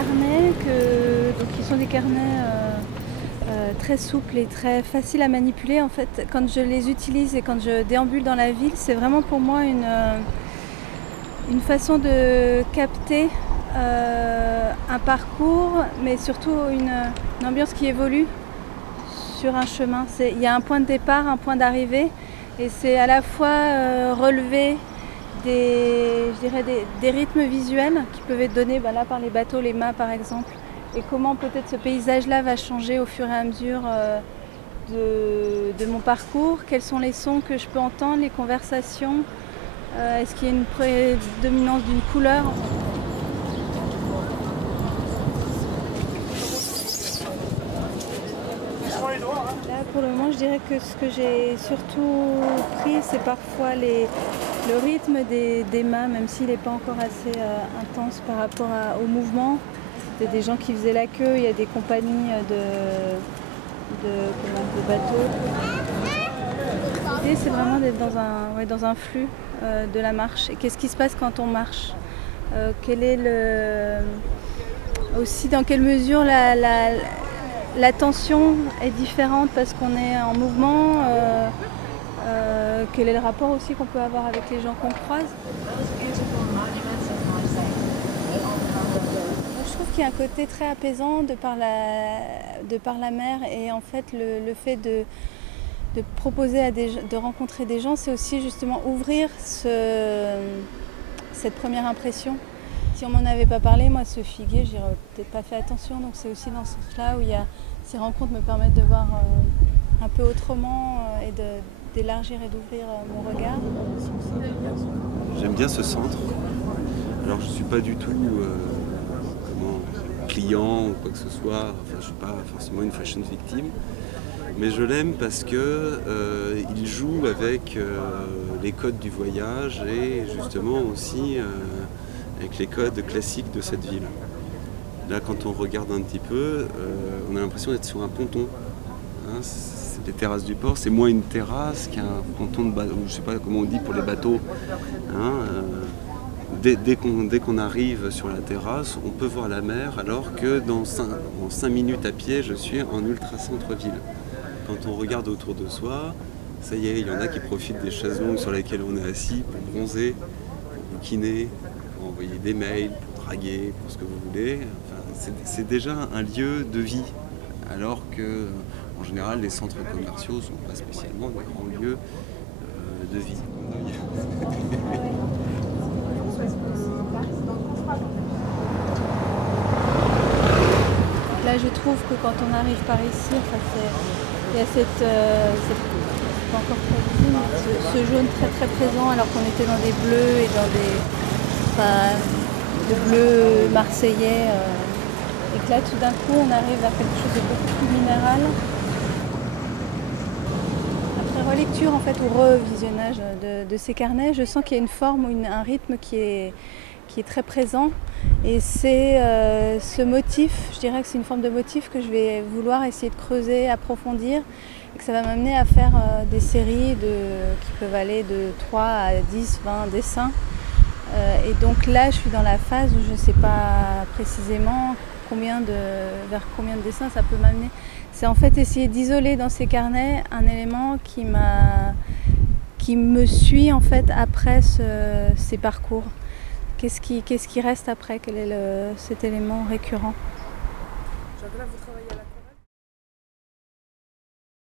carnets qui sont des carnets très souples et très faciles à manipuler. En fait, quand je les utilise et quand je déambule dans la ville, c'est vraiment pour moi une façon de capter un parcours, mais surtout une ambiance qui évolue sur un chemin. Il y a un point de départ, un point d'arrivée, et c'est à la fois relever des rythmes visuels qui peuvent être donnés là par les bateaux, les mâts par exemple, et comment peut-être ce paysage-là va changer au fur et à mesure de mon parcours, quels sont les sons que je peux entendre, les conversations, est-ce qu'il y a une prédominance d'une couleur. Là, pour le moment, je dirais que ce que j'ai surtout pris, c'est parfois le rythme des mâts, même s'il n'est pas encore assez intense par rapport au mouvement. Il y a des gens qui faisaient la queue, il y a des compagnies de bateaux. L'idée, c'est vraiment d'être dans un flux de la marche. Et qu'est-ce qui se passe quand on marche, aussi dans quelle mesure la tension est différente parce qu'on est en mouvement, quel est le rapport aussi qu'on peut avoir avec les gens qu'on croise. Je trouve qu'il y a un côté très apaisant de par la mer, et en fait le fait de proposer de rencontrer des gens, c'est aussi justement ouvrir cette première impression. Si on m'en avait pas parlé, moi, ce figuier, j'aurais peut-être pas fait attention. Donc c'est aussi dans ce sens-là où ces rencontres me permettent de voir un peu autrement et d'élargir et d'ouvrir mon regard. J'aime bien ce centre. Alors je suis pas du tout client ou quoi que ce soit. Enfin, je suis pas forcément une fashion victime. Mais je l'aime parce que il joue avec les codes du voyage et justement aussi avec les codes classiques de cette ville. Là, quand on regarde un petit peu, on a l'impression d'être sur un ponton. Hein, c'est les terrasses du port, c'est moins une terrasse qu'un ponton de bateau, je sais pas comment on dit pour les bateaux. Hein, dès qu'on arrive sur la terrasse, on peut voir la mer, alors que en 5 minutes à pied, je suis en ultra centre-ville. Quand on regarde autour de soi, ça y est, il y en a qui profitent des chaises longues sur lesquelles on est assis pour bronzer, pour bouquiner, pour envoyer des mails, pour draguer, pour ce que vous voulez. Enfin, c'est déjà un lieu de vie, alors que en général les centres commerciaux ne sont pas spécialement des grands lieux de vie. Là, je trouve que quand on arrive par ici, il y a c'est pas encore très visible, ce jaune très très présent, alors qu'on était dans des bleus et de bleus marseillais. Et que là, tout d'un coup, on arrive vers quelque chose de beaucoup plus minéral. Après relecture, en fait, ou revisionnage de ces carnets, je sens qu'il y a une forme ou un rythme qui est très présent, et c'est ce motif, je dirais que c'est une forme de motif que je vais vouloir essayer de creuser, approfondir, et que ça va m'amener à faire des séries qui peuvent aller de 3 à 10, 20 dessins. Et donc là, je suis dans la phase où je ne sais pas précisément vers combien de dessins ça peut m'amener. C'est en fait essayer d'isoler dans ces carnets un élément qui me suit en fait après ces parcours. Qu'est-ce qui reste après? Quel est cet élément récurrent? Là, vous travaillez à la